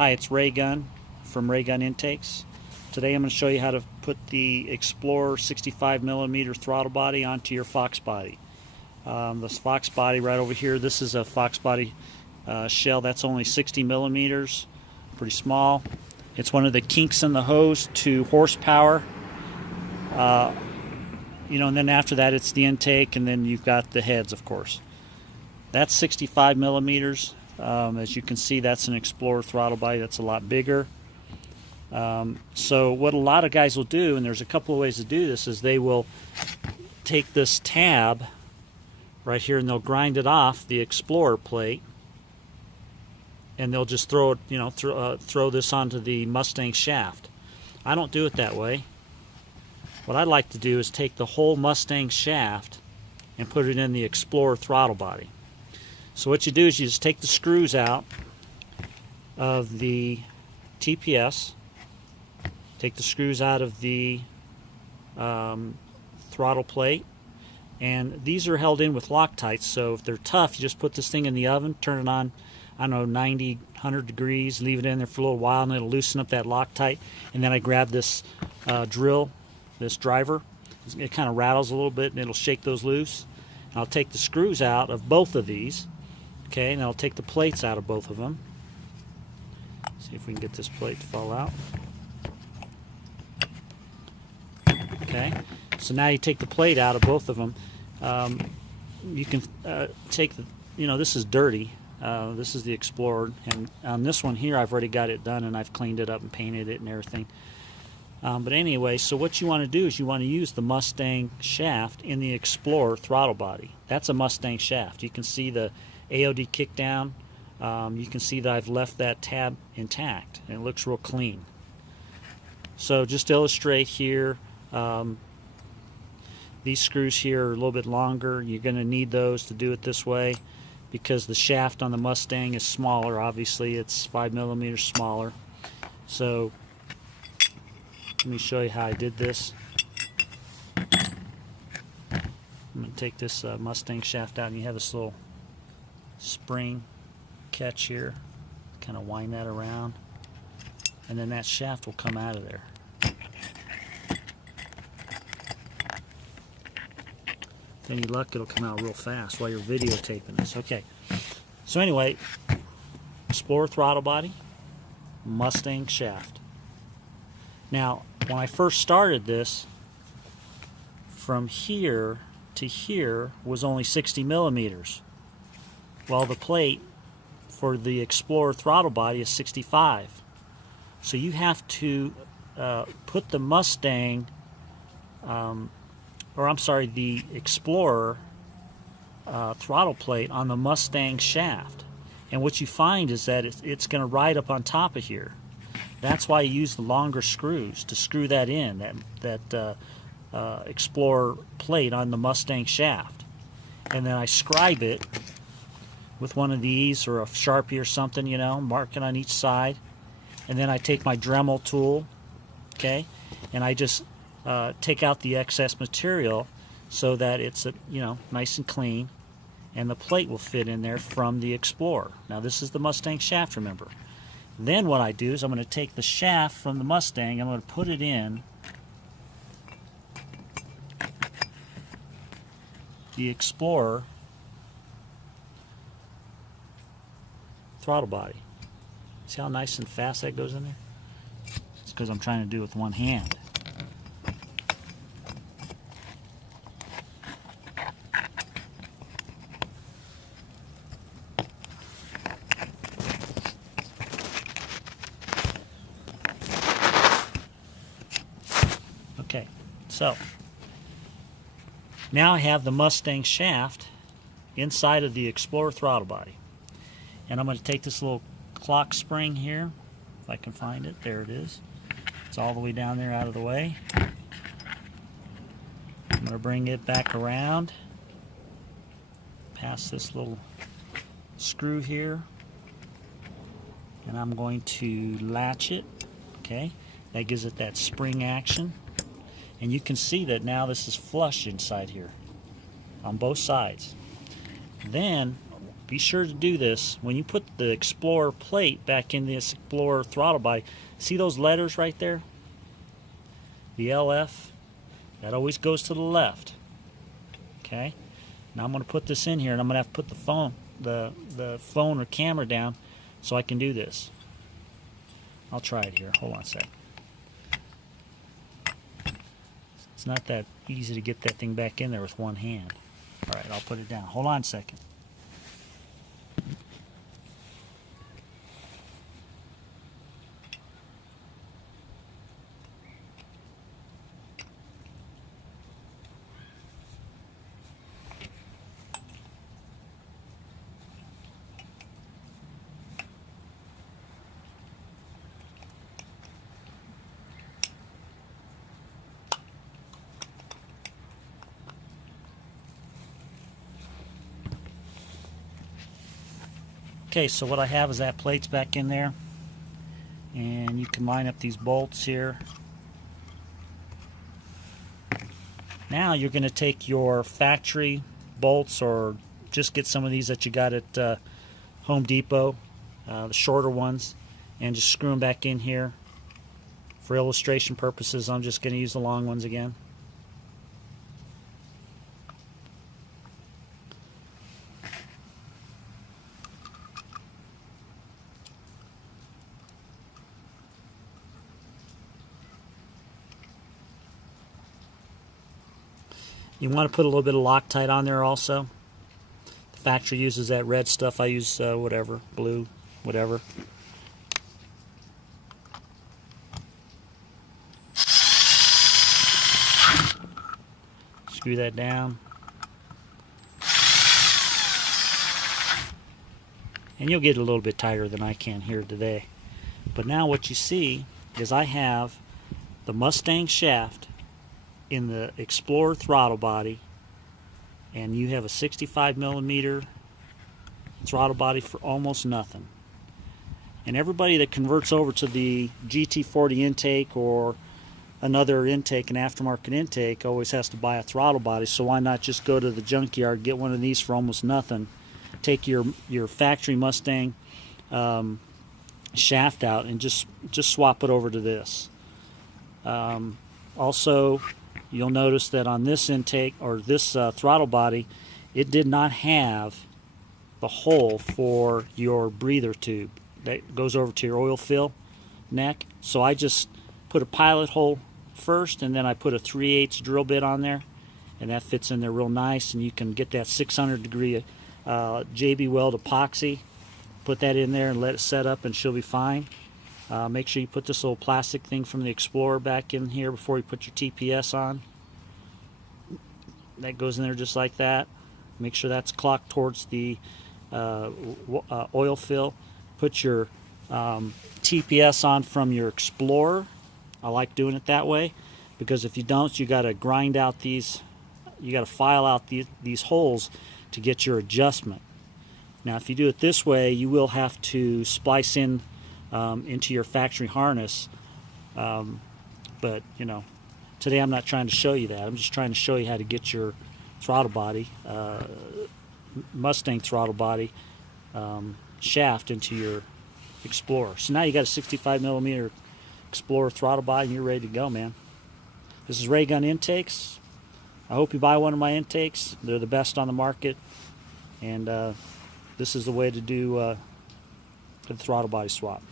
Hi, it's Raygun from Raygun Intakes. Today I'm going to show you how to put the Explorer 65mm throttle body onto your Fox body. This Fox body right over here, this is a Fox body shell that's only 60mm, pretty small. It's one of the kinks in the hose to horsepower. And then after that it's the intake, and then you've got the heads, of course. That's 65mm. As you can see, that's an Explorer throttle body that's a lot bigger. So what a lot of guys will do, and there's a couple of ways to do this, is they will take this tab right here and they'll grind it off the Explorer plate, and they'll just throw it, throw this onto the Mustang shaft. I don't do it that way. What I like to do is take the whole Mustang shaft and put it in the Explorer throttle body. So what you do is you just take the screws out of the TPS, take the screws out of the throttle plate, and these are held in with Loctites, so if they're tough, you just put this thing in the oven, turn it on, I don't know, 90, 100 degrees, leave it in there for a little while, and it'll loosen up that Loctite. And then I grab this drill, this driver, it kind of rattles a little bit, and it'll shake those loose. And I'll take the screws out of both of these. Okay, and I'll take the plates out of both of them. See if we can get this plate to fall out. Okay, so now you take the plate out of both of them. You can take the, this is dirty. This is the Explorer, and on this one here I've already got it done, and I've cleaned it up and painted it and everything. But anyway, so what you want to do is you want to use the Mustang shaft in the Explorer throttle body. That's a Mustang shaft. You can see the AOD kickdown. You can see that I've left that tab intact, and it looks real clean. So just to illustrate here, these screws here are a little bit longer. You're going to need those to do it this way because the shaft on the Mustang is smaller. Obviously, it's 5mm smaller. So let me show you how I did this. I'm going to take this Mustang shaft out, and you have this little spring catch here. Kind of wind that around, and then that shaft will come out of there. With any luck, it'll come out real fast while you're videotaping this. Okay, so anyway, Explorer throttle body, Mustang shaft. Now, when I first started this, from here to here was only 60mm. Well, the plate for the Explorer throttle body is 65. So you have to put the Mustang, the Explorer throttle plate on the Mustang shaft. And what you find is that it's going to ride up on top of here. That's why you use the longer screws to screw that in, that Explorer plate on the Mustang shaft. And then I scribe it with one of these or a Sharpie or something, mark it on each side. And then I take my Dremel tool, okay, and I just take out the excess material so that it's nice and clean, and the plate will fit in there from the Explorer. Now this is the Mustang shaft, remember. Then what I do is I'm going to take the shaft from the Mustang, I'm going to put it in the Explorer throttle body. See how nice and fast that goes in there? It's because I'm trying to do it with one hand. Okay, so now I have the Mustang shaft inside of the Explorer throttle body. And I'm going to take this little clock spring here, if I can find it. There it is. It's all the way down there out of the way. I'm going to bring it back around, past this little screw here, and I'm going to latch it. Okay, that gives it that spring action. And you can see that now this is flush inside here on both sides. Then be sure to do this when you put the Explorer plate back in the Explorer throttle body. See those letters right there? The LF, that always goes to the left. Okay, now I'm going to put this in here, and I'm going to have to put the phone or camera down so I can do this. I'll try it here. Hold on a sec. It's not that easy to get that thing back in there with one hand. All right, I'll put it down. Hold on a second. Okay, so what I have is that plate's back in there, and you can line up these bolts here. Now you're going to take your factory bolts, or just get some of these that you got at Home Depot, the shorter ones, and just screw them back in here. For illustration purposes, I'm just going to use the long ones again. You want to put a little bit of Loctite on there also. The factory uses that red stuff. I use whatever, blue, whatever. Screw that down. And you'll get it a little bit tighter than I can here today. But now what you see is I have the Mustang shaft in the Explorer throttle body, and you have a 65mm throttle body for almost nothing. And everybody that converts over to the GT40 intake or another intake, an aftermarket intake, always has to buy a throttle body. So why not just go to the junkyard, get one of these for almost nothing, take your factory Mustang shaft out, and just swap it over to this. Also, you'll notice that on this intake, or this throttle body, it did not have the hole for your breather tube that goes over to your oil fill neck. So I just put a pilot hole first, and then I put a 3/8 drill bit on there, and that fits in there real nice. And you can get that 600 degree JB Weld epoxy, put that in there and let it set up, and she'll be fine. Make sure you put this little plastic thing from the Explorer back in here before you put your TPS on. That goes in there just like that. Make sure that's clocked towards the oil fill. Put your TPS on from your Explorer. I like doing it that way, because if you don't, you got to grind out these, you got to file out these holes to get your adjustment. Now if you do it this way, you will have to splice in into your factory harness, but you know, today I'm not trying to show you that. I'm just trying to show you how to get your throttle body, Mustang throttle body shaft into your Explorer. So now you got a 65mm Explorer throttle body, and you're ready to go, man. This is Raygun Intakes. I hope you buy one of my intakes. They're the best on the market, and this is the way to do the throttle body swap.